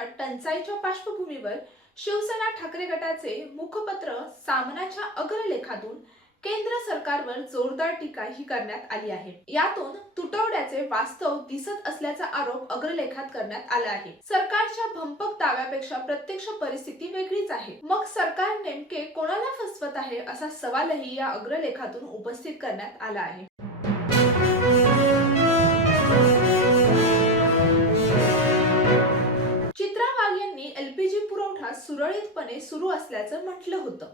पाण्याच्या टंचाईच्या पार्श्वभूमीवर शिवसेना ठाकरे गटाचे मुखपत्र सामनाच्या अग्रलेखातून केंद्र सरकारवर जोरदार टीका ही करण्यात आली आहे। यातून तुटवड्याचे वास्तव दिसत असल्याचा आरोप अग्रलेखात करण्यात आला आहे। सरकारच्या भंपक दाव्यापेक्षा प्रत्यक्ष परिस्थिती वेगळीच आहे। मग सरकार नेमके कोणाला फसवत आहे असा सवालही या अग्रलेखातून उपस्थित करण्यात आला आहे। चित्रा वाघ यांनी एलपीजी पुरवठा सुरळीतपणे सुरू असल्याचं म्हटलं होतं।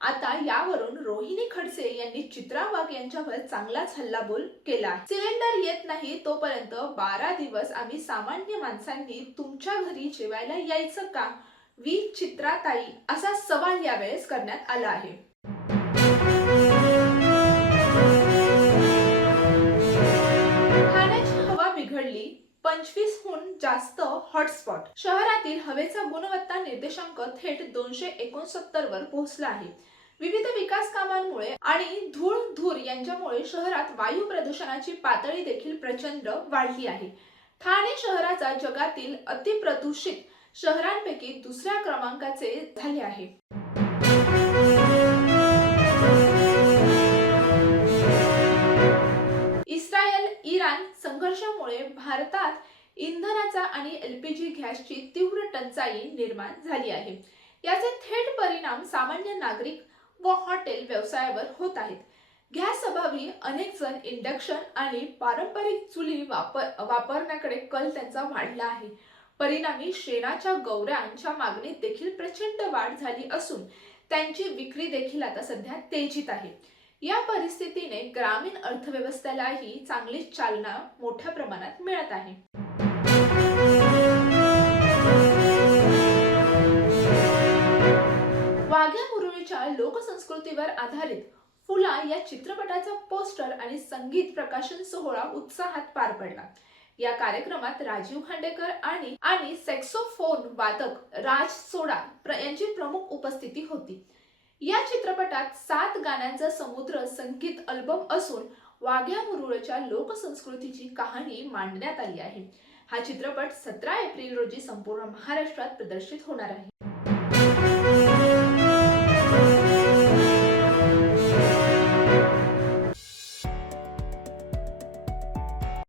आता यावरून रोहिणी खडसे यांनी चित्रा वाघ यांच्यावर चांगलाच हल्लाबोल केला। सिलेंडर येत नाही तोपर्यंत 12 दिवस आम्ही सामान्य माणसांनी तुमच्या घरी जेवायला यायचं का? चित्राताई असा सवाल यावेळेस करण्यात आला आहे। ठाण्याची हवा बिघडली, 25हून जास्त हॉटस्पॉट। शहरातील हवेचा गुणवत्ता निर्देशांक थेट 269 वर पोहोचला आहे। विविध विकास कामांमुळे आणि धूळ यांच्यामुळे शहरात वायू प्रदूषणाची पातळी देखील प्रचंड वाढली आहे। ठाणे शहराचा जगातील अतिप्रदूषित शहरांपैकी दुसऱ्या क्रमांकाचे झाले आहे। इस्रायल-इराण संघर्षामुळे भारतात इंधनाचा आणि एलपीजी गॅसची तीव्र टंचाई निर्माण झाली आहे। याचे थेट परिणाम सामान्य नागरिक व हॉटेल व्यवसायावर होत आहेत। गॅस अभावी अनेक जण इंडक्शन आणि पारंपरिक चुली वापरण्याकडे कल त्यांचा वाढला आहे। परिणामी शेणाच्या गौऱ्यांच्या मागणीत देखील प्रचंड वाढ झाली असून त्यांची विक्री देखील आता सध्या तेजीत आहे। या परिस्थितीने ग्रामीण अर्थव्यवस्थेलाही चांगली चालना मोठ्या प्रमाणात मिळत आहे। वाघ्या मुरळीच्या लोकसंस्कृतीवर आधारित फुला या चित्रपटाचा पोस्टर आणि संगीत प्रकाशन सोहळा उत्साहात पार पडला। या कार्यक्रमात राजीव खांडेकर आणि सॅक्सोफोन वादक राज सोडा यांची प्रमुख उपस्थिती होती। या चित्रपटात 7 गाण्यांचा समुद्र संगीत अल्बम असून वाघ्या मुरळीच्या लोकसंस्कृतीची कहाणी मांडण्यात आली आहे। हा चित्रपट 17 एप्रिल रोजी संपूर्ण महाराष्ट्रात प्रदर्शित होणार आहे।